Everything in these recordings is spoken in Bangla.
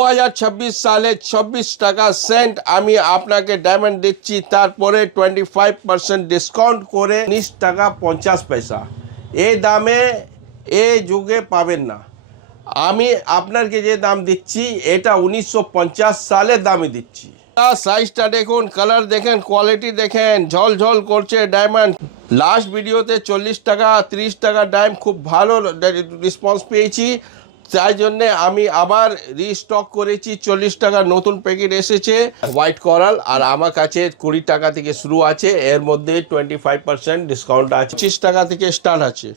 2026 সালে 24 টাকা সেন্ট আমি আপনাকে ডায়মন্ড দিচ্ছি, তারপরে 25% ডিসকাউন্ট করে 19 টাকা 50 পয়সা। এই দামে এই যুগে পাবেন না। আমি আপনাকে যে দাম দিচ্ছি এটা 1950 সালের দামে দিচ্ছি। সাইজটা দেখুন, কালার দেখেন, কোয়ালিটি দেখেন, ঝলঝল করছে ডায়মন্ড। লাস্ট ভিডিওতে 40 টাকা 30 টাকা ডায়মন্ড খুব ভালো রেসপন্স পেয়েছি, তাই জন্যে আমি আবার রিস্টক করেছি। 40 টাকা নতুন প্যাকেট এসেছে হোয়াইট করাল, আর আমার কাছে 20 টাকা থেকে শুরু আছে, এর মধ্যে 25% ডিসকাউন্ট আছে। 25 টাকা থেকে স্টার্ট আছে।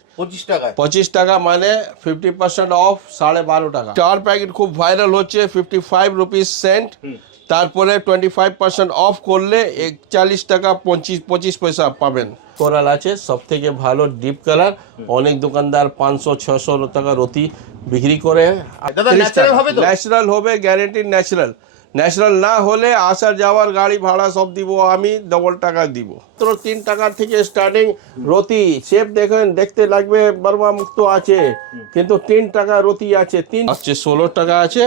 25 টাকা মানে 50% অফ, 12.5 টাকা। 4 প্যাকেট খুব ভাইরাল হচ্ছে, 55 রুপিস সেন্ট। তারপরে 25% অফ করলে 41 টাকা 25 পয়সা পাবেন। কোরাল আছে সব থেকে ভালো ডিপ কালার, অনেক দোকানদার 500-600 টাকা রতি বিক্রি করে। ন্যাচারাল হবে, গ্যারেন্টি ন্যাচারাল। ন্যাচারাল না হলে আসা যাওয়ার গাড়ি ভাড়া সব দিব আমি, ডবল টাকা দিব। তো 3 টাকা থেকে স্টার্টিং রতি শেপ দেখেন, দেখতে লাগবে বর্মা মুক্ত আছে, কিন্তু 3 টাকা রতি আছে। 3 আছে 16 টাকা আছে,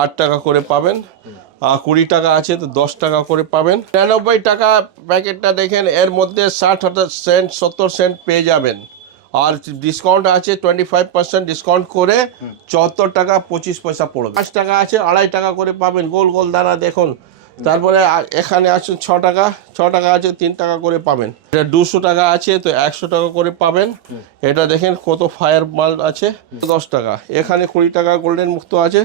8 টাকা করে পাবেন। 20 টাকা আছে তো 10 টাকা করে পাবেন। 99 টাকা প্যাকেটটা দেখেন, এর মধ্যে 60 সেন্ট 70 সেন্ট পেয়ে যাবেন। আর ডিসকাউন্ট আছে 25% ডিসকাউন্ট করে 74 টাকা 25 পয়সা পড়বে। 5 টাকা আছে, 2.5 টাকা করে পাবেন। গোল গোল দানা দেখুন। তারপরে এখানে আছে 6 টাকা আছে, 3 টাকা করে পাবেন। এটা 200 টাকা আছে তো 100 টাকা করে পাবেন। এটা দেখেন কত ফায়ার মাল আছে, 10 টাকা। এখানে 20 টাকা গোল্ডেন মুক্ত আছে,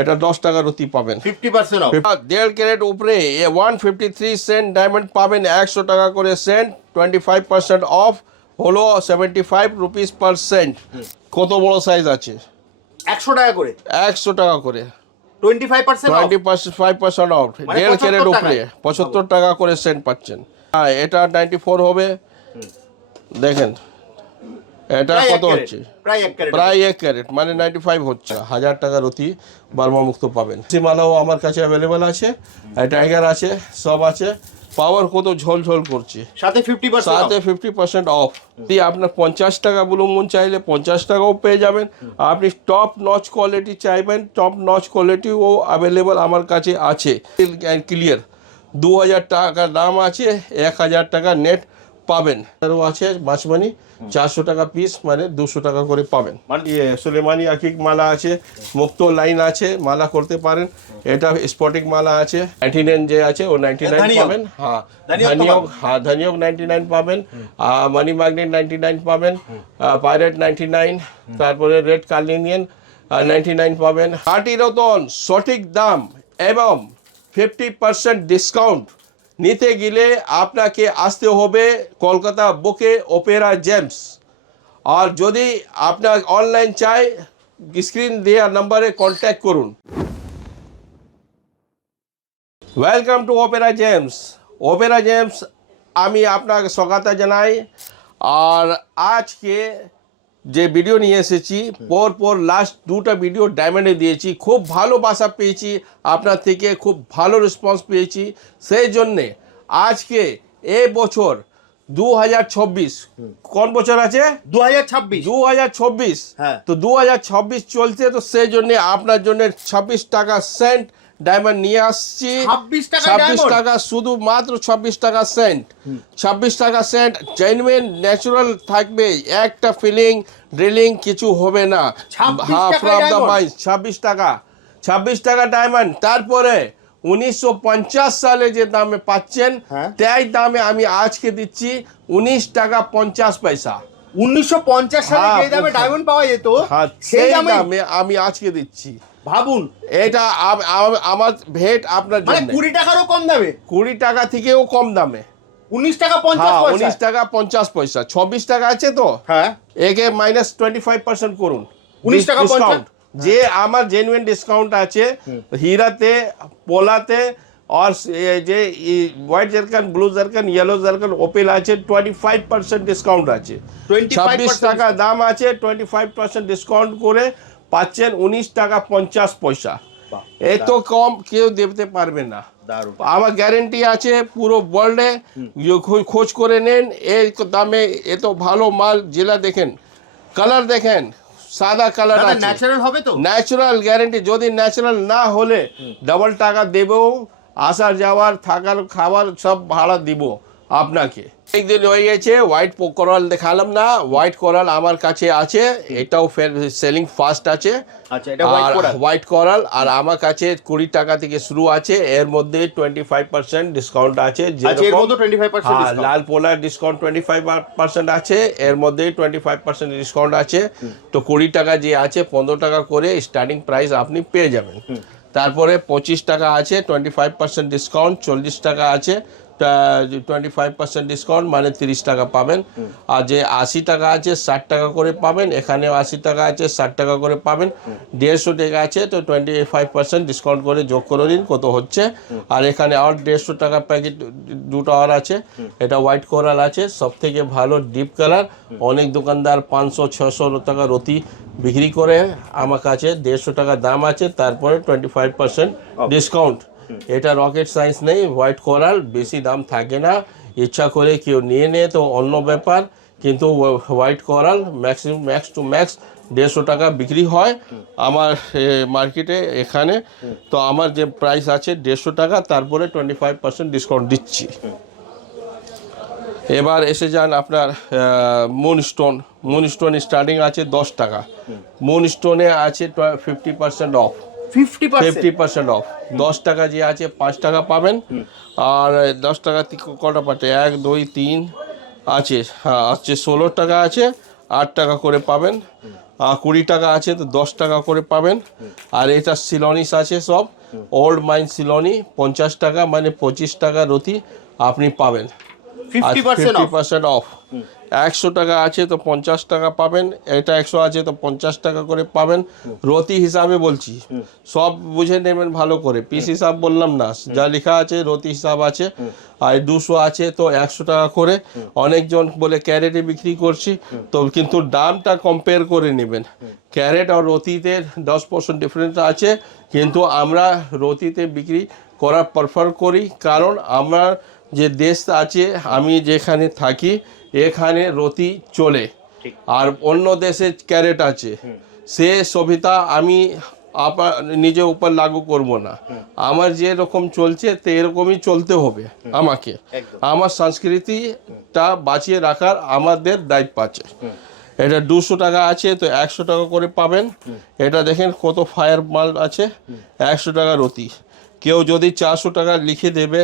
এটা 10 টাকা রতি পাবেন। 50% অফ। 1.5 ক্যারেট উপরে 153 সেন্ট ডায়মন্ড পাবেন, 100 টাকা করে সেন্ট। 25% অফ হলো 75 রুপিস পার সেন্ট। কত বড় সাইজ আছে? 100 টাকা করে। 100 টাকা করে 25% অফ। 25% অফ। 1.5 ক্যারেট উপরে 75 টাকা করে সেন্ট পাচ্ছেন। হ্যাঁ, এটা 94 হবে। দেখেন এটা কত হচ্ছে, প্রায় 1 ক্যারেট মানে 95 হচ্ছে। 1000 টাকা রতি বার্মা মুক্ত পাবেন। মালাও আমার কাছে অ্যাভেলেবেল আছে, টাইগার আছে, সব আছে। পাওয়ার কত ঝলঝল করছে, সাথে 50% অফ। যদি আপনার 50 টাকা ব্লু মুন চাইলে 50 টাকাও পেয়ে যাবেন। আপনি টপ নচ কোয়ালিটি চাইবেন, টপ নচ কোয়ালিটিও অ্যাভেলেবেল আমার কাছে আছে। ক্লিয়ার 2000 টাকা দাম আছে, 1000 টাকা নেট পাবেন। আরও আছে বাঁশমানি 400 টাকা পিস মানে 200 টাকা করে পাবেন। সুলেমানি আকিক মালা আছে, মুক্ত লাইন আছে, মালা করতে পারেন। এটা স্পটিক মালা আছে, 99 যে আছে ও 99 পাবেন। হ্যাঁ ধানিয়ক 99 পাবেন। মানি ম্যাগনেট 99 পাবেন। পাইরেট 99, তারপরে রেড কার্লিনিয়ান 99 পাবেন। খাঁটি রতন সঠিক দাম এবং 50% ডিসকাউন্ট নিতে গেলে আপনাকে আসতে হবে কলকাতা বুকে অপেরা জেমস। আর যদি আপনার অনলাইন চাই, স্ক্রিন দেওয়া নাম্বারে কন্ট্যাক্ট করুন। Welcome to Opera James. Opera James আমি আপনাকে স্বাগত জানাই। আর আজকে যে ভিডিও নিয়ে এসেছি, পর লাস্ট 2টা ভিডিও ডায়মন্ডে দিয়েছি, খুব ভালোবাসা পেয়েছি আপনার থেকে, খুব ভালো রেসপন্স পেয়েছি। সেই জন্যে আজকে এ বছর 2026, কোন বছর আছে? 2026। হ্যাঁ, তো 2026 চলছে, তো সেই জন্য আপনার জন্য 26 টাকা সেন্ট ডায়মন্ড নিয়ে আসছি। 26 টাকা, শুধুমাত্র 26 টাকা সেন্ট। 26 টাকা সেন্ট জেনুইন ন্যাচারাল থাকবে, একটা ফিলিং ড্রিলিং কিছু হবে না। হ্যাঁ, ফ্রম দ্য মাইন্ড 26 টাকা ডায়মন্ড। তারপরে 1950 সালে যে দামে পাচ্ছেন, তাই দামে আমি আজকে দিচ্ছি 19 টাকা 50 পয়সা। 1950 সালে যে দামে ডায়মন্ড পাওয়া যেত, সেই দামে আমি আজকে দিচ্ছি। ভাবুন, এটা আমার ভেট আপনার জন্য। 20 টাকারও কম দামে, 20 টাকা থেকেও কম দামে 19 টাকা 50 পয়সা। 19 টাকা 50 পয়সা। 26 টাকা আছে তো, হ্যাঁ, একে মাইনাস 25% করুন। 19 টাকা 50। যে আমার জেনুইন ডিসকাউন্ট আছে হীরাতে, পোলাতে, আর যে white zircon, blue zircon, yellow zircon, Opel আছে, 25% ডিসকাউন্ট আছে। 26 টাকা দাম আছে, 25% ডিসকাউন্ট করে পাচ্ছেন 19 টাকা 50 পয়সা। এত কম কেউ দিতে পারবে না। আমার গ্যারেন্টি আছে পুরো ওয়ার্ল্ডে, খোঁজ করে নেন। এই দামে এত ভালো মাল। জেলা দেখেন, কালার দেখেন, সাদা কালার দাদা আছে ন্যাচারাল হবে তো? Natural guarantee. যদি ন্যাচারাল না হলে ডাবল টাকা দেবো, আসার যাওয়ার থাকার খাবার সব ভাড়া দিব আপনাকে। একদিন হয়ে গেছে হোয়াইট কোরাল দেখালাম না, হোয়াইট কোরাল আমার কাছে আছে, এটাও সেলিং ফাস্ট আছে। আচ্ছা, এটা হোয়াইট আর কোরাল। হোয়াইট কোরাল আর আমার কাছে 20 টাকা থেকে শুরু আছে, এর মধ্যে 25% ডিসকাউন্ট আছে। আচ্ছা, এর মধ্যে 25% হ্যাঁ, ডিসকাউন্ট। লাল পোলার ডিসকাউন্ট 25% আছে, এর মধ্যে 25% ডিসকাউন্ট আছে। তো 20 টাকা যে আছে 15 টাকা করে স্টার্টিং প্রাইস আপনি পেয়ে যাবেন। তারপরে 25 টাকা আছে 25% ডিসকাউন্ট, 40 টাকা আছে 25% ডিসকাউন্ট, মানে 30 টাকা পাবেন। আর যে 80 টাকা আছে 60 টাকা করে পাবেন, এখানেও 80 টাকা আছে 60 টাকা করে পাবেন। 150 টাকা আছে তো 25% ডিসকাউন্ট করে যোগ করে দিন কত হচ্ছে। আর এখানে আর 150 টাকা প্যাকেট দুটো আর আছে, এটা হোয়াইট কোরাল আছে, সব থেকে ভালো ডিপ কালার। অনেক দোকানদার 500-600 টাকা রতি বিক্রি করে, আমার কাছে 150 টাকা দাম আছে, তারপরে 25% ডিসকাউন্ট। এটা রকেট সায়েন্স নেই, হোয়াইট কোরাল বেশি দাম থাকে না, ইচ্ছা করে কেউ নিয়ে নেয় তো অন্য ব্যাপার, কিন্তু white coral maximum max to max 150 টাকা বিক্রি হয় আমার মার্কেটে এখানে। তো আমার যে প্রাইস আছে 150 টাকা, তারপরে 25% ডিসকাউন্ট দিচ্ছি। এবার এসে যান আপনার মুনস্টোন। মুনস্টোন স্টার্টিং আছে 10 টাকা, মুনস্টোনে আছে 50% অফ। 50% অফ। 10 টাকা যে আছে 5 টাকা পাবেন। আর 10 টাকা কটা পাচ্ছে, 1 2 3 আছে, হ্যাঁ আছে 16 টাকা আছে, 8 টাকা করে পাবেন। আর 20 টাকা আছে তো 10 টাকা করে পাবেন। আর এটা সিলনিস আছে সব, ওল্ড মাইন সিলনি 50 টাকা, মানে 25 টাকা রতি আপনি পাবেন। 50% অফ। 100 টাকা আছে তো 50 টাকা পাবেন, এটা 100 আছে তো 50 টাকা করে পাবেন। রতি হিসাবে বলছি, সব বুঝে নেবেন ভালো করে, পিস হিসাব বললাম না, যা লেখা আছে রতি হিসাব আছে। আর 200 আছে তো 100 টাকা করে। অনেকজন বলে ক্যারেটে বিক্রি করছি, তো কিন্তু দামটা কম্পেয়ার করে নেবেন। ক্যারেট আর রতিতে 10% ডিফারেন্স আছে, কিন্তু আমরা রতিতে বিক্রি করা প্রেফার করি, কারণ আমরা যে দেশ আছে, আমি যেখানে থাকি এখানে রতি চলে, আর অন্য দেশে ক্যারেট আছে, সে সুবিধা আমি নিজের উপর লাগু করব না। আমার যে রকম চলছে তো এরকমই চলতে হবে আমাকে, আমার সংস্কৃতিটা বাঁচিয়ে রাখার আমাদের দায়িত্ব আছে। এটা 200 টাকা আছে তো 100 টাকা করে পাবেন। এটা দেখেন কত ফায়ার মাল আছে, 100 টাকা রতি। কেউ যদি 400 টাকা লিখে দেবে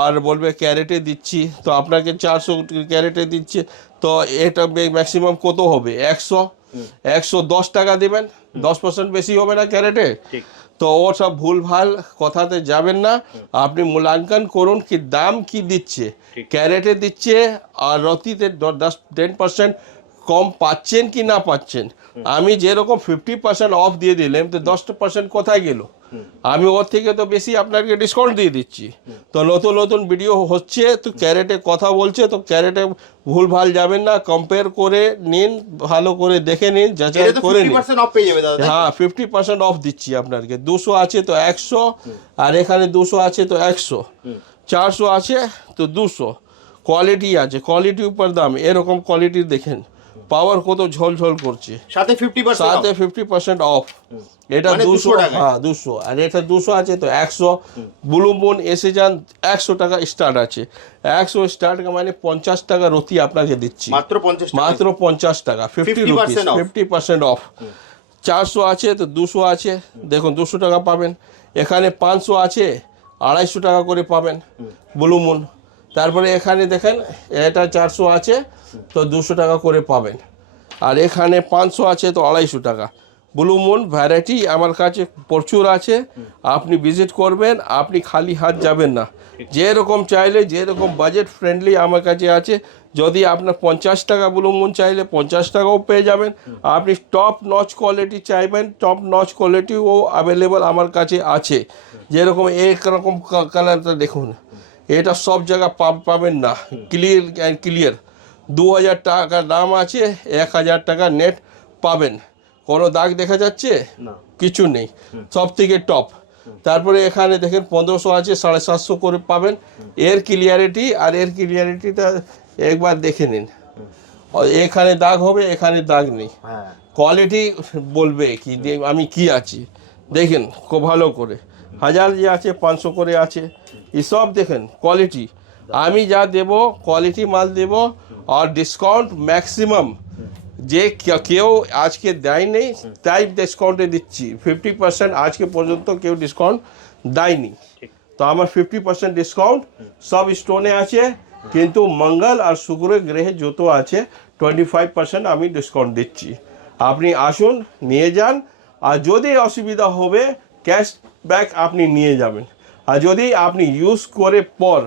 আর বলবে ক্যারেটে দিচ্ছি, তো আপনাকে 400 ক্যারেটে দিচ্ছে, তো এটা ম্যাক্সিমাম কত হবে, 110 টাকা দেবেন, 10% বেশি হবে না ক্যারেটে। তো ও সব ভুলভাল কথাতে যাবেন না, আপনি মূল্যাঙ্কন করুন কি দাম কি দিচ্ছে, ক্যারেটে দিচ্ছে আর রতিতে 10% কম পাচ্ছেন কি না পাচ্ছেন। আমি যেরকম 50% অফ দিয়ে দিলাম, তো 10% কোথায় গেল, আমি ওর থেকে তো বেশি আপনাকে ডিসকাউন্ট দিয়ে দিচ্ছি। তো নতুন নতুন ভিডিও হচ্ছে, তো ক্যারেটে কথা বলছে, তো ক্যারেটে ভুলভাল যাবেন না, কম্পেয়ার করে নিন, ভালো করে দেখে নিন, যাচাই করে নিন। হ্যাঁ 50% অফ দিচ্ছি আপনাকে। 200 আছে তো 100, আর এখানে 200 আছে তো 100, 400 আছে তো 200। কোয়ালিটি আছে, কোয়ালিটির উপর দাম। এরকম কোয়ালিটি দেখেন, পাওয়ার কত ঝলঝল করছে, সাথে 50% অফ। এটা 200, হ্যাঁ 200, আর এটা 200 আছে তো 100। ব্লু মুন এসে যান, 100 টাকা স্টার্ট আছে, 100 স্টার্ট মানে 50 টাকা রতি আপনাকে দিচ্ছি, মাত্র 50 টাকা, 50 রুপিস, 50% অফ। 400 আছে তো 200 আছে, দেখুন 200 টাকা পাবেন। এখানে 500 আছে, 250 টাকা করে পাবেন ব্লু মুন। তারপরে এখানে দেখেন এটা 400 আছে তো 200 টাকা করে পাবেন। আর এখানে 500 আছে তো 250 টাকা। ব্লু মুন ভ্যারাইটি আমার কাছে প্রচুর আছে, আপনি ভিজিট করবেন, আপনি খালি হাত যাবেন না। যেরকম চাইলে, যেরকম বাজেট ফ্রেন্ডলি আমার কাছে আছে। যদি আপনার 50 টাকা ব্লু মুন চাইলে 50 টাকাও পেয়ে যাবেন। আপনি টপ নচ কোয়ালিটি চাইবেন, টপ নচ কোয়ালিটিও অ্যাভেলেবল আমার কাছে আছে। যেরকম একরকম কালারটা দেখুন, এটা সব জায়গা পাবেন না, ক্লিয়ার অ্যান্ড ক্লিয়ার। 2000 টাকা দাম আছে, 1000 টাকা নেট পাবেন। কোনো দাগ দেখা যাচ্ছে? কিছু নেই, সব থেকে টপ। তারপরে এখানে দেখেন 1500 আছে, 750 করে পাবেন। এর ক্লিয়ারিটি আর এর ক্লিয়ারিটিটা একবার দেখে নিন। এখানে দাগ হবে, এখানে দাগ নেই, কোয়ালিটি বলবে কি আমি কি আছি দেখেন খুব ভালো করে 1000 যে আছে 500 করে আছে এসব দেখেন কোয়ালিটি আমি যা দেব কোয়ালিটি মাল দেব আর ডিসকাউন্ট ম্যাক্সিমাম যে কেউ আজকে দেয়নি তাই ডিসকাউন্টে দিচ্ছি 50% আজকে পর্যন্ত কেউ ডিসকাউন্ট দেয়নি তো আমার 50% ডিসকাউন্ট সব স্টোনে আছে কিন্তু মঙ্গল আর শুক্র গ্রহে যত আছে 25% আমি ডিসকাউন্ট দিচ্ছি আপনি আসুন নিয়ে যান আর যদি অসুবিধা হবে ক্যাশব্যাক আপনি নিয়ে যাবেন আর যদি আপনি ইউজ করে পর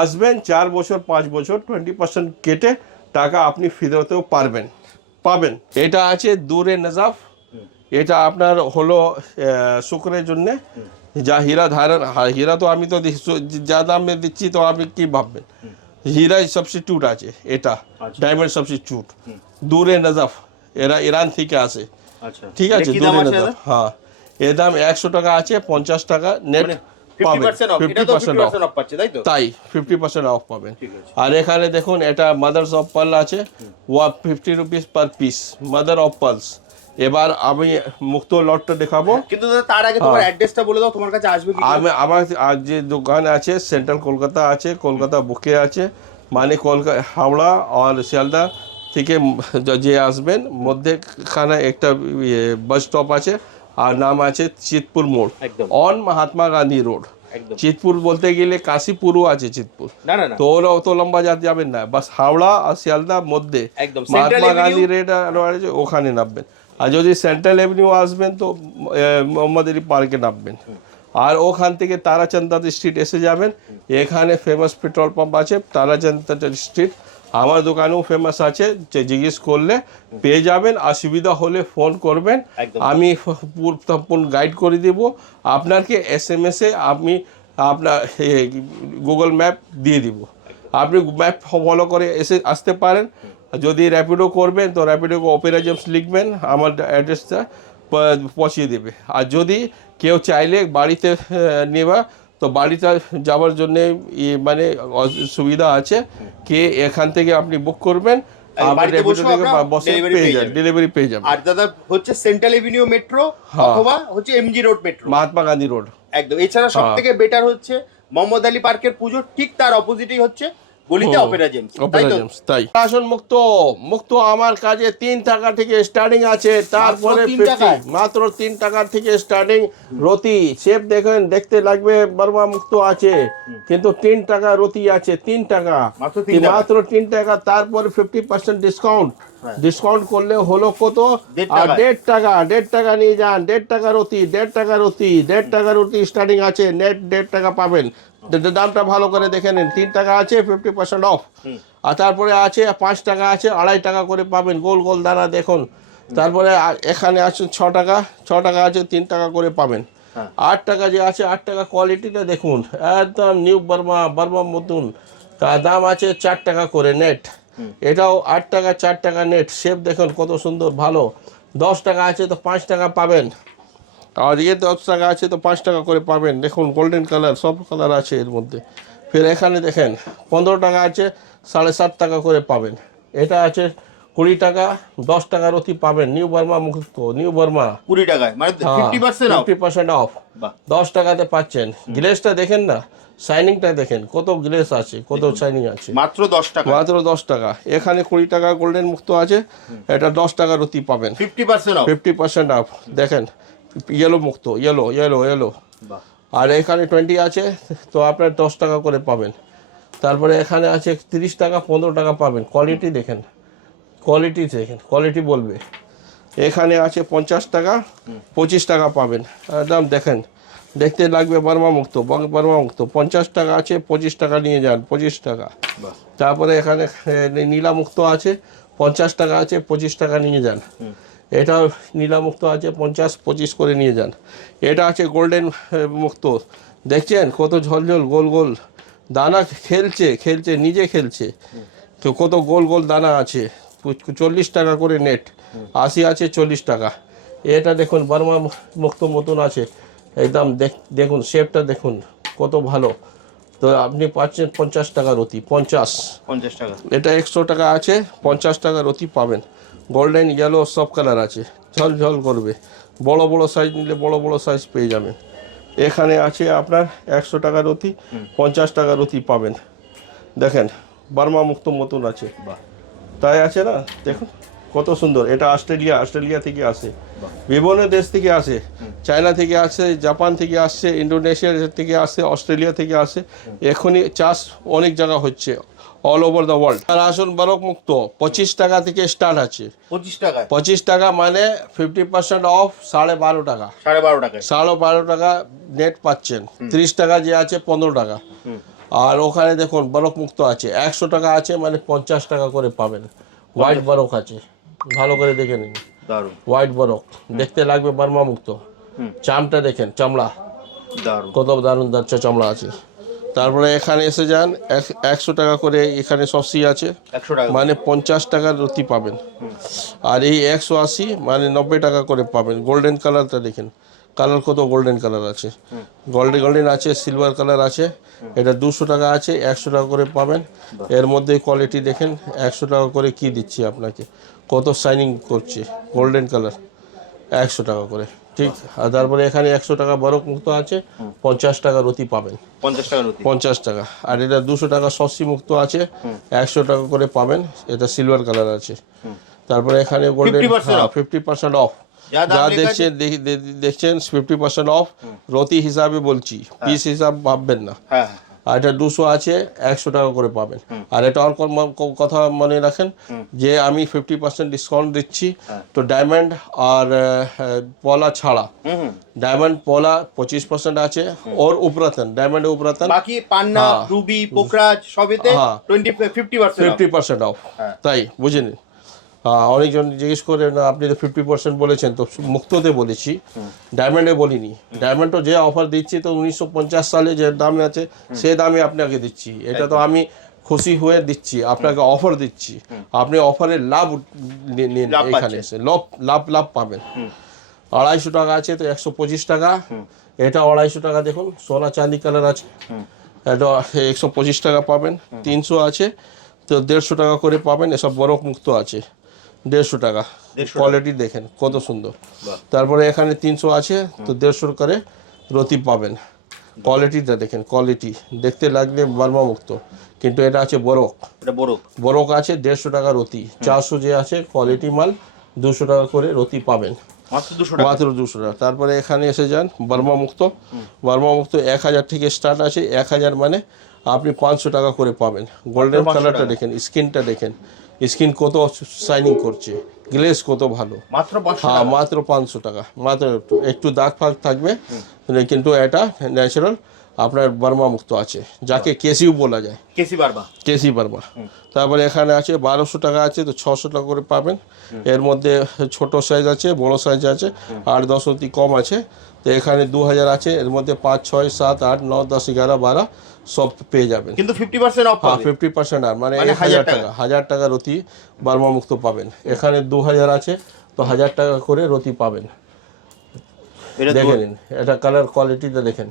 আসবেন 4 বছর 5 বছর 20% কেটে টাকা আপনি ফেরতেও পাবেন এটা আছে দূরে নজাফ এটা আপনার হলো শুক্রের জন্য যা হীরা ধারণ হীরা তো আমি তো যা দামে দিচ্ছি তো আপনি কি ভাববেন হীরা সাবস্টিটিউট আছে এটা ডায়মন্ড সাবস্টিটিউট দূরে নজাফ এরা ইরান থেকে আসে ঠিক আছে দূরে নজাফ হ্যাঁ এর দাম 100 টাকা আছে 50 টাকা নেট পাবেন 50% অফ তাই 50% অফ পাবেন আর এখানে দেখুন এটা মাদার্স অফ পার্ল আছে 50 rupees per piece mother of pearls এবার আমি মুক্ত লটটা দেখাবো কিন্তু তার আগে তোমার অ্যাড্রেসটা বলে দাও তোমার কাছে আসবে কি আমার যে দোকান আছে সেন্ট্রাল কলকাতা আছে কলকাতা বুকে আছে মানে কলকাতা হাওড়া আর শিয়ালদা থেকে যে আসবেন মধ্যেখানে একটা বাস স্টপ আছে আর নাম আছে চিতপুর মোড় অন মহাত্মা গান্ধী রোড চিতপুর বলতে গেলে কাশীপুরও আছে চিতপুর তো ওরা অত লম্বা যাবেন না বাস হাওড়া আর শিয়ালদার মধ্যে মহাত্মা গান্ধী রোড আছে ওখানে নামবেন আর যদি সেন্ট্রাল এভিনিউ আসবেন তো মোহাম্মদ আলী পার্কে নামবেন আর ওখান থেকে তারাচন্দ স্ট্রিট এসে যাবেন এখানে ফেমাস পেট্রোল পাম্প আছে তারাচন্দ স্ট্রিট আমার দোকানেও ফেমাস আছে যে জিজ্ঞেস করলে পেয়ে যাবেন অসুবিধা হলে ফোন করবেন আমি পুরো গাইড করে দেব আপনাকে SMS-এ আমি আপনার গুগল ম্যাপ দিয়ে দিব আপনি ম্যাপ ফলো করে আসতে পারেন যদি র্যাপিডো করবেন তো র্যাপিডো অপেরা জেমস লিখবেন আমার অ্যাড্রেসটা পৌঁছিয়ে দেবে আর যদি কেউ চাইলে বাড়িতে নেওয়া তো বাড়িতে যাওয়ার জন্য মানে সুবিধা আছে কে এখান থেকে আপনি বুক করবেন ডেলিভারি পেয়ে যাবেন আর দাদা হচ্ছে সেন্ট্রাল এভিনিউ মেট্রো অথবা হচ্ছে MG road metro Mahatma Gandhi road একদম এছাড়া সবথেকে বেটার হচ্ছে মোহাম্মদ আলী পার্কের পুজো ঠিক তার অপোজিটেই হচ্ছে গলিতে অপেরা জেমস তাই আসন মুক্ত আমার কাছে 3 টাকা থেকে স্টার্টিং আছে তারপরে মাত্র 3 টাকা থেকে স্টার্টিং রতি শেপ দেখেন দেখতে লাগবে বর্মা মুক্ত আছে কিন্তু 3 টাকা রতি আছে 3 টাকা মাত্র 3 টাকা তারপরে 50% ডিসকাউন্ট করলে হলো কত আর 1.5 টাকা নিয়ে যান 1.5 টাকা রতি 1.5 টাকা রতি স্টার্টিং আছে নেট 1.5 টাকা পাবেন দামটা ভালো করে দেখে নেন 3 টাকা আছে 50% অফ আর তারপরে আছে 5 টাকা আছে 2.5 টাকা করে পাবেন গোল গোল দানা দেখুন তারপরে এখানে আছে 6 টাকা আছে 3 টাকা করে পাবেন 8 টাকা যে আছে 8 টাকা কোয়ালিটিটা দেখুন একদম নিউ বর্মা মতন তার দাম আছে 4 টাকা করে নেট এটাও 8 টাকা 4 টাকা নেট শেপ দেখুন কত সুন্দর ভালো 10 টাকা আছে তো 5 টাকা পাবেন আর 10 টাকা আছে তো 5 টাকা করে পাবেন দেখুন গোল্ডেন কালার সব কালার আছে এর মধ্যে ফির এখানে দেখেন 15 টাকা আছে 7.5 টাকা করে পাবেন এটা আছে 20 টাকা 10 টাকার অতি পাবেন নিউ বর্মা মুক্ত নিউ বর্মা 20 টাকায় মানে 50% অফ 10 টাকাতে পাচ্ছেন গ্লেসটা দেখেন না শাইনিংটা দেখেন কত গ্লেস আছে কত শাইনিং আছে মাত্র 10 টাকা এখানে 20 টাকা গোল্ডেন মুক্ত আছে এটা 10 টাকার অতি পাবেন 50% অফ দেখেন ইয়েলো মুক্ত ইয়েলো আর এখানে 20 আছে তো আপনার 10 টাকা করে পাবেন তারপরে এখানে আছে 30 টাকা 15 টাকা পাবেন কোয়ালিটি দেখেন কোয়ালিটি বলবে এখানে আছে 50 টাকা 25 টাকা পাবেন একদম দেখেন দেখতে লাগবে বর্মা মুক্ত 50 টাকা আছে 25 টাকা নিয়ে যান 25 টাকা তারপরে এখানে নীলা মুক্ত আছে 50 টাকা আছে 25 টাকা নিয়ে যান এটা নীলা মুক্ত আছে 50-25 করে নিয়ে যান এটা আছে গোল্ডেন মুক্ত দেখছেন কত ঝলঝল গোল দানা খেলছে নিজে খেলছে তো কত গোল দানা আছে 40 টাকা করে নেট 80 আছে 40 টাকা এটা দেখুন বর্মা মুক্ত মতন আছে একদম দেখুন শেপটা দেখুন কত ভালো তো আপনি পাচ্ছেন 50 টাকা রতি 50 টাকা এটা 100 টাকা আছে 50 টাকা রতি পাবেন গোল্ডেন ইয়েলো সব কালার আছে, ঝলঝল করবে। বড় বড় সাইজ নিলে বড় বড় সাইজ পেয়ে যাবেন। এখানে আছে আপনার 100 টাকা রতি, 50 টাকা রতি পাবেন। দেখেন বার্মা মুক্ত মতন আছে, তাই আছে না, দেখুন কত সুন্দর। এটা অস্ট্রেলিয়া থেকে আসে, বিভিন্ন দেশ থেকে আসে, চায়না থেকে আসে, জাপান থেকে আসছে, ইন্দোনেশিয়া থেকে আসে, অস্ট্রেলিয়া থেকে আসে। এখনই চাষ অনেক জায়গা হচ্ছে অল ওভার দ্য ওয়ার্ল্ড। আর আসুন বরফ মুক্ত 25 টাকা থেকে স্টার্ট আছে। 25 টাকা? 25 টাকা মানে 50% অফ, 12.5 টাকা। 12.5 টাকা? 12.5 টাকা নেট পাচ্ছেন। 30 টাকা যে আছে 15 টাকা। আর ওখানে দেখুন বরফ মুক্ত আছে 100 টাকা আছে, মানে 50 টাকা করে পাবেন। হোয়াইট বরফ আছে, ভালো করে দেখে নিন। দারুণ হোয়াইট বরফ দেখতে লাগবে বার্মা মুক্ত। চামটা দেখেন, চামড়া দারুণ, কত দারুণ চামড়া আছে। তারপরে এখানে এসে যান, 100 টাকা করে এখানে সবসি আছে, 100 টাকা মানে 50 টাকার রুটি পাবেন। আর এই 180 মানে 90 টাকা করে পাবেন। গোল্ডেন কালারটা দেখেন, কালার কত গোল্ডেন কালার আছে, গোল্ডেন আছে, সিলভার কালার আছে। এটা 200 টাকা আছে, 100 টাকা করে পাবেন। এর মধ্যে কোয়ালিটি দেখেন, 100 টাকা করে কি দিচ্ছি আপনাকে, কত শাইনিং করছে, গোল্ডেন কালার, 100 টাকা করে, ঠিক। আর তারপরে এখানে 100 টাকা বরফ মুক্ত আছে, 50 টাকা রুটি পাবেন। 50 টাকা রুটি? 50 টাকা। আর এটা 200 টাকা সসি মুক্ত আছে, 100 টাকা করে পাবেন। এটা সিলভার কালার আছে। তারপরে এখানে গোল্ডেন 50% অফ, যা দেখছেন 50% অফ। রতি হিসাবে বলছি, পিস হিসাব ভাববেন না। হ্যাঁ। আর এটা 200 আছে, 100 টাকা করে পাবেন। আর এটা আর কথা মনে রাখেন যে আমি 50% ডিসকাউন্ট দিচ্ছি, তো ডায়মন্ড আর পলা ছাড়া। ডায়মন্ড পলা 25% আছে, ওর উপরাতন ডায়মন্ড উপরাতন, বাকি পান্না, রুবি, পোকরাজ সবেতে 50% অফ। তাই বুঝে নিন। অনেকজন জিজ্ঞেস করে না, আপনি তো 50% বলেছেন, তো মুক্ততে বলেছি, ডায়মন্ডে বলিনি। ডায়মন্ডও যে অফার দিচ্ছি, তো 1950 সালে যে দাম আছে সে দামে আপনাকে দিচ্ছি। এটা তো আমি খুশি হয়ে দিচ্ছি, আপনাকে অফার দিচ্ছি। আপনি অফারের লাভ নিন, এখানে এসে লাভ পাবেন। 250 টাকা আছে, তো 125 টাকা। এটা 250 টাকা, দেখুন সোনা চাঁদি কালার আছে, এটা 125 টাকা পাবেন। 300 আছে, তো 150 টাকা করে পাবেন। এসব বরফ মুক্ত আছে 150 টাকা। কোয়ালিটি দেখেন কত সুন্দর। তারপরে এখানে 300 আছে, তো 150 করে রতি পাবেন। কোয়ালিটিটা দেখেন, কোয়ালিটি দেখতে লাগবে বার্মা মুক্ত, কিন্তু এটা আছে বরফ। বরফ আছে 150 টাকা রতি। 400 যে আছে কোয়ালিটি মাল, 200 টাকা করে রতি পাবেন, মাত্র 200 টাকা। তারপরে এখানে এসে যান বার্মা মুক্ত। বার্মা মুক্ত 1000 থেকে স্টার্ট আছে। 1000 মানে আপনি 500 টাকা করে পাবেন। গোল্ডেন কালারটা দেখেন, স্কিনটা দেখেন, স্কিন কত শাইনিং করছে, গ্লেজ কত ভালো। হ্যাঁ, মাত্র 500 টাকা। মাত্র একটু দাগ ফাগ থাকবে, কিন্তু এটা ন্যাচারাল আপনার বার্মা মুক্ত আছে, যাকে কেসিও বলা যায়, কেসি বার্মা। তারপরে এখানে আছে 1200 টাকা আছে, তো 600 টাকা করে পাবেন। এর মধ্যে ছোট সাইজ আছে, বড় সাইজ আছে, 8-10 অতি কম আছে। তো এখানে 2000 আছে, এর মধ্যে 5, 6, 7, 8, 9, 10, 11, 12 সব পেয়ে যাবেন, কিন্তু 50% অফ। হ্যাঁ 50% আর মানে 1000 টাকা রতি বার্মা মুক্ত পাবেন। এখানে 2000 আছে, তো 1000 টাকা করে রতি পাবেন। দেখে নিন, এটা কালার কোয়ালিটিটা দেখেন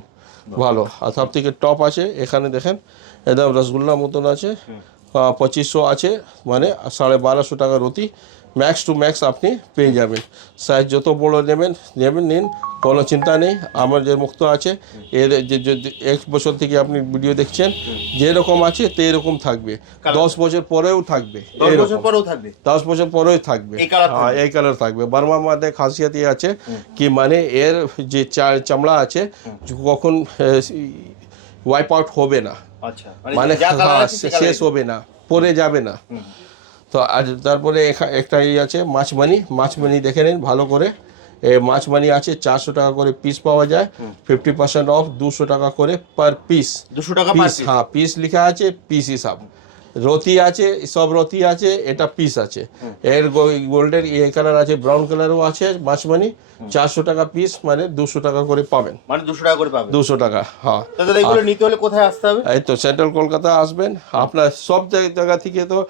ভালো। আর সব থেকে টপ আছে এখানে দেখেন, একদম রসগোল্লা মতন আছে, 2500 আছে, মানে 1250 টাকা রতি। ম্যাক্স টু ম্যাক্স আপনি পেয়ে যাবেন। সাইজ যত বড় নেবেন নিন, কোনো চিন্তা নেই। আমার যে মুক্ত আছে, এর যে 1 বছর থেকে আপনি ভিডিও দেখছেন, যেরকম আছে তো এরকম থাকবে, 10 বছর পরেও থাকবে, 10 বছর পরেও থাকবে, 10 বছর পরেও থাকবে, এই কালার থাকবে। বার্মার মধ্যে খাসিয়াত আছে কি, মানে এর যে চামড়া আছে কখন ওয়াইপ আউট হবে না, মানে শেষ হবে না, পরে যাবে না। তো আর তারপরে একটা আছে মাছমানি দেখে নিন ভালো করে। মাছমানি আছে 400 টাকা করে পিস পাওয়া যায়, 50% অফ, 200 টাকা করে পার পিস। 200 টাকা পিস, হ্যাঁ পিস লেখা আছে, পিস হিসাব। রতি আছে, সব রতি আছে, এটা পিস আছে। এর গোল্ডের এই কালার আছে, ব্রাউন কালারও আছে মাছমানি, 400 টাকা পিস, মানে 200 টাকা করে পাবেন, মানে 200 টাকা করে পাবেন। 200 টাকা, হ্যাঁ। দাদা এগুলো নিতে হলে কোথায় আসতে হবে? এই তো সেন্ট্রাল কলকাতা আসবেন। আপনার সব জায়গা থেকে তো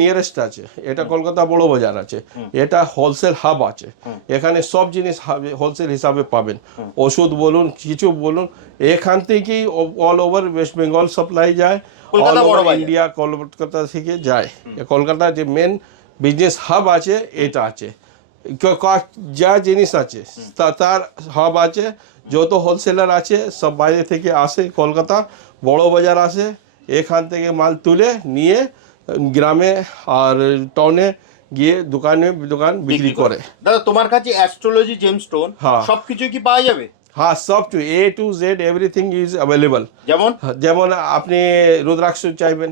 নিয়ারেস্ট আছে, এটা কলকাতা বড় বাজার আছে, এটা হোলসেল হাব আছে। এখানে সব জিনিস হোলসেল হিসাবে পাবেন। ওষুধ বলুন, কিছু বলুন, এখান থেকেই all over West Bengal supply যায়, অল ওভার ইন্ডিয়া কলকাতা থেকে যায়। কলকাতা যে মেন বিজনেস হাব আছে, এটা আছে, যা জিনিস আছে তার হাব আছে। যত হোলসেলার আছে সব বাইরে থেকে আসে, কলকাতা বড় বাজার আসে, এখান থেকে মাল তুলে নিয়ে গ্রামে আর টাউনে গিয়ে দোকান বিক্রি করে। দাদা তোমার কাছে অ্যাস্ট্রোলজি জেমস্টোন হ্যাঁ। সবকিছু কি পাওয়া যাবে? হ্যাঁ, সব টু A to Z everything is available. যেমন আপনি রুদ্রাক্ষ চাইবেন,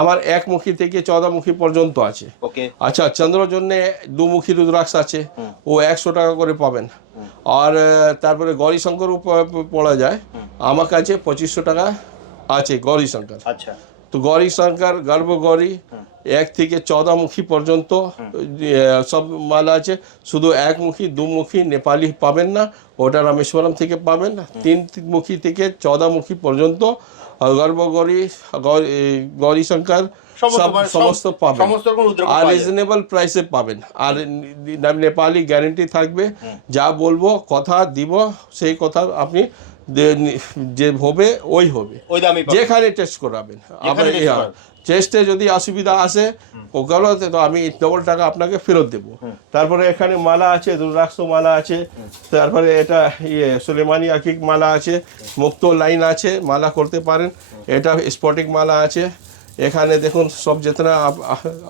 আমার একমুখী থেকে 14মুখী পর্যন্ত আছে। ওকে। আচ্ছা, চন্দ্রর জন্য 2মুখী রুদ্রাক্ষ আছে, ও 100 টাকা করে পাবেন। আর তারপরে গৌরীশঙ্কর পড়া যায়, আমার কাছে 2500 টাকা আছে গৌরীশঙ্কর। আচ্ছা। তো গৌরীশঙ্কর, গর্ভগৌরী 1 থেকে 14মুখী পর্যন্ত সব মালা আছে। শুধু 1মুখী 2মুখী নেপালি পাবেন না, ওটা রামেশ্বরম থেকে পাবেন। 3মুখী থেকে 14মুখী পর্যন্ত গর্ভগৌরী, গৌরীশঙ্কর সমস্ত পাবেন, আর রিজনেবল প্রাইসে পাবেন। আর নেপালি গ্যারেন্টি থাকবে, যা বলবো কথা দিব সেই কথা আপনি যে হবে ওই হবে, যেখানে টেস্ট করাবেন। টেস্টে যদি অসুবিধা আসে ওগুলো তো আমি ডবল টাকা আপনাকে ফেরত দেবো। তারপরে এখানে মালা আছে, রুদ্রাক্ষ মালা আছে, তারপরে এটা সুলেমানি আকিক মালা আছে, মুক্ত লাইন আছে, মালা করতে পারেন। এটা স্পটিক মালা আছে। এখানে দেখুন সব যেতনা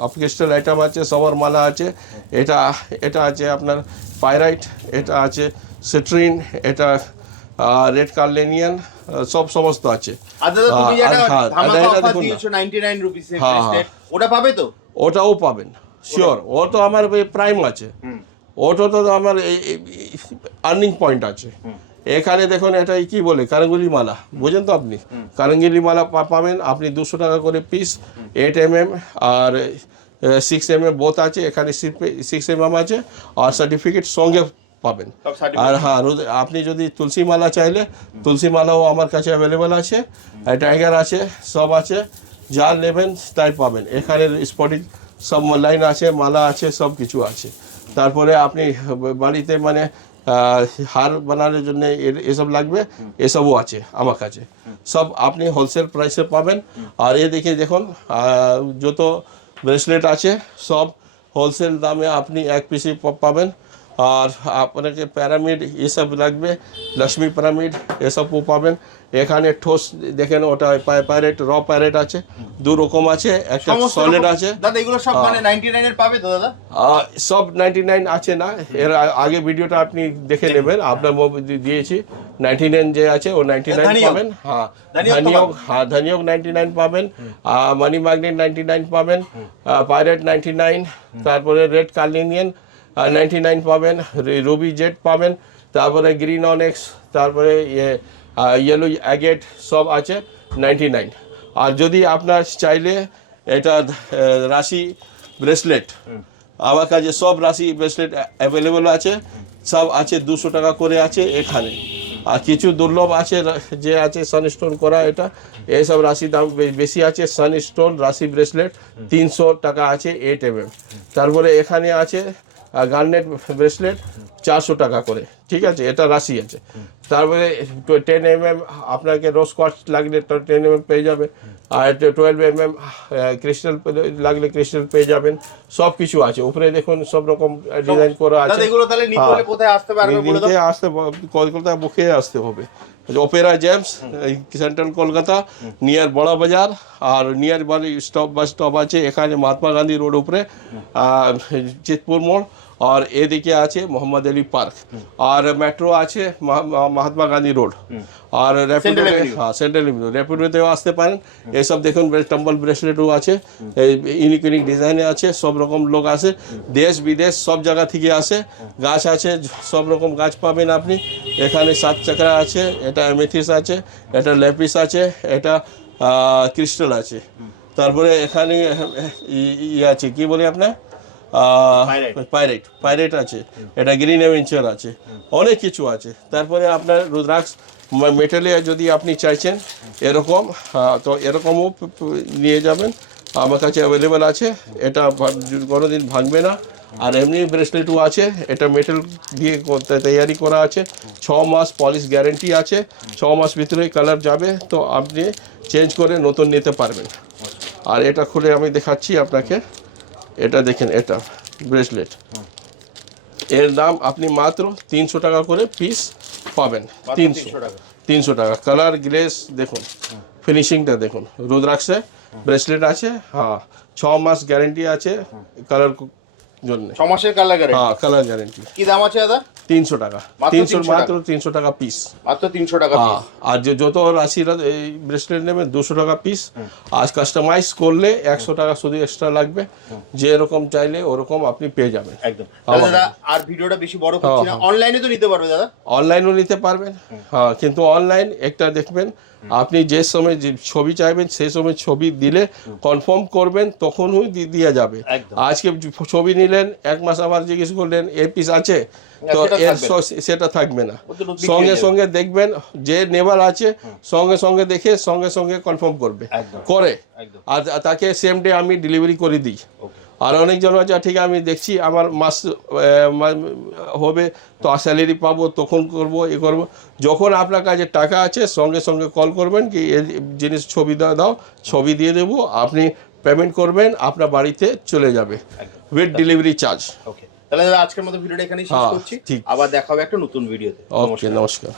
অর্কেস্ট্রাল আইটেম আছে সবার মালা আছে। এটা আছে আপনার পাইরাইট, এটা আছে সিট্রিন, এটা রেড কার্লেনিয়ান, সব সমস্ত আছে। ওটাও পাবেন শিওর। ও তো আমার প্রাইম আছে, ওটা তো আমার আর্নিং পয়েন্ট আছে। এখানে দেখুন এটা কি বলে কারাঙ্গুলি মালা, বুঝেন তো আপনি? কারাঙ্গুলি মালা পাবেন আপনি 200 টাকা করে পিস। 8 mm আর 6 mm বোথ আছে। এখানে 6 mm আছে, আর সার্টিফিকেট সঙ্গে পাবেন। আর হ্যাঁ, আপনি যদি তুলসী মালা চাইলে তুলসী মালাও আমার কাছে অ্যাভেলেবেল আছে, টাইগার আছে, সব আছে, যা নেবেন তাই পাবেন। এখানে স্পটিক সব লাইন আছে, মালা আছে, সব কিছু আছে। তারপরে আপনি বাড়িতে মানে হার বানানোর জন্য এসব লাগবে, এসবও আছে আমার কাছে। সব আপনি হোলসেল প্রাইসে পাবেন। আর এদিকে দেখুন যত ব্রেসলেট আছে সব হোলসেল দামে আপনি 1 পিসই পাবেন। আর আপনাকে প্যারামিড এসব লাগবে, লক্ষ্মী প্যারামিড এসবও পাবেন। এখানে ঠোস দেখেন, ওটা পাইরেট, র পাইরেট আছে, 2 রকম আছে, একটা সলিড আছে। দাদা এগুলো সব মানে 99 এর পাবে তো দাদা? সব 99 আছে না, এর আগে ভিডিওটা আপনি দেখে নেবেন, আপনার দিয়েছি 99 যে আছে ও 99 পাবেন। হ্যাঁ, ধানিয়োগ 99 পাবেন, মানি ম্যাগনেট 99 পাবেন, পাইরেট 99, তারপরে রেড কার্লিনিয়ান 99 পাবেন, রুবি জেট পাবেন, তারপরে গ্রিন অনেক্স, তারপরে ইয়েলো অ্যাগেট সব আছে 99। আর যদি আপনার চাইলে এটা রাশি ব্রেসলেট, আমার কাছে সব রাশি ব্রেসলেট অ্যাভেলেবল আছে, সব আছে 200 টাকা করে আছে এখানে। আর কিছু দুর্লভ আছে যে আছে সানস্টোন করা, এটা এইসব রাশি দাম বেশি আছে। সানস্টোন রাশি ব্রেসলেট 300 টাকা আছে 8 mm। তারপরে এখানে আছে গার্নেট ব্রেসলেট 400 টাকা করে, ঠিক আছে, এটা রাশি আছে। তারপরে 10 mm আপনাকে রোজ কোয়ার্টজ লাগলে 10 mm পেয়ে যাবে, আর 12 mm ক্রিস্টাল লাগলে ক্রিস্টাল পেয়ে যাবেন। সব কিছু আছে, উপরে দেখুন সব রকম ডিজাইন করা আছে। নিতে আসতে কলকাতায় বুকে আসতে হবে। Opera James, central Kolkata, near বড় বাজার, আর নিয়ার বালি বাস স্টপ আছে এখানে মহাত্মা গান্ধী রোড উপরে, চিতপুর মোড়। আর এদিকে আছে মোহাম্মদ আলী পার্ক, আর মেট্রো আছে মহাত্মা গান্ধী রোড, আর র্যাপিডোতেও আসতে পারেন। এসব দেখুন টেম্পল ব্রেসলেটও আছে, ইউনিক ইউনিক ডিজাইনে আছে, সব রকম লোক আসে, দেশ বিদেশ সব জায়গা থেকে আসে। গাছ আছে, সব রকম গাছ পাবেন আপনি এখানে। 7 চাকরা আছে, এটা অ্যামেথিস আছে, এটা ল্যাপিস আছে, এটা ক্রিস্টাল আছে। তারপরে এখানে আছে কি বলি আপনার পাইরেট আছে, এটা গ্রিন অ্যাভেঞ্চার আছে, অনেক কিছু আছে। তারপরে আপনার রুদ্রাক্ষ মেটালে যদি আপনি চাইছেন এরকম, তো এরকমও নিয়ে যাবেন, আমার কাছে অ্যাভেলেবেল আছে। এটা কোনোদিন ভাঙবে না। আর এমনি ব্রেসলেটও আছে, এটা মেটাল দিয়ে তৈরি করা আছে। 6 মাস পলিশ গ্যারেন্টি আছে, 6 মাস ভিতরে কালার যাবে তো আপনি চেঞ্জ করে নতুন নিতে পারবেন। আর এটা খুলে আমি দেখাচ্ছি আপনাকে, এটা দেখেন, এটা ব্রেসলেট, এর দাম আপনি মাত্র 300 টাকা করে পিস পাবেন। 300 টাকা। কালার গ্লেস দেখুন, ফিনিশিংটা দেখুন, রুদ্রাক্ষে ব্রেসলেট আছে। হ্যাঁ, 6 মাস গ্যারেন্টি আছে কালার জন্য। 6 মাসের কালার গ্যারেন্টি? হ্যাঁ, কালার গ্যারেন্টি। কি দাম আছে দাদা? 300 টাকা। 300 টাকা পিস। মাত্র 300 টাকা পিস। আর যত রাশিরা এই ব্রেসলেট নেবে 200 টাকা পিস। আজ কাস্টমাইজ করলে 100 টাকা শুধু এক্সট্রা লাগবে। যে এরকম চাইলে ওরকম আপনি পেয়ে যাবেন একদম। দাদা আর ভিডিওটা বেশি বড় করছি না, অনলাইনে তো নিতে পারবে দাদা? অনলাইনেও নিতে পারবেন। হ্যাঁ, কিন্তু অনলাইন একটা দেখবেন, আপনি যে সময় যে ছবি চাইবেন সেই সময় ছবি দিলে কনফার্ম করবেন, তখনই দেওয়া যাবে। আজকে ছবি নিলেন, 1 মাস আবার জিজ্ঞেস করলেন এ পিস আছে, তো সেটা থাকবে না। সঙ্গে সঙ্গে দেখবেন যে নেবার আছে, সঙ্গে সঙ্গে দেখে সঙ্গে সঙ্গে কনফার্ম করবে করে, আর তাকে সেম ডে আমি ডেলিভারি করে দিই। আর অনেকজন আছে ঠিক আমি দেখছি আমার মাস হবে তো স্যালারি পাবো তখন করব, করব। যখন আপনার কাছে টাকা আছে সঙ্গে সঙ্গে কল করবেন কি এই জিনিস ছবি দাও, ছবি দিয়ে দেবো, আপনি পেমেন্ট করবেন, আপনার বাড়িতে চলে যাবে উইথ ডেলিভারি চার্জ। ওকে, তাহলে আজকের মতো ভিডিওটা এখানেই শেষ করছি। আবার দেখা হবে একটা নতুন ভিডিওতে। ওকে, নমস্কার।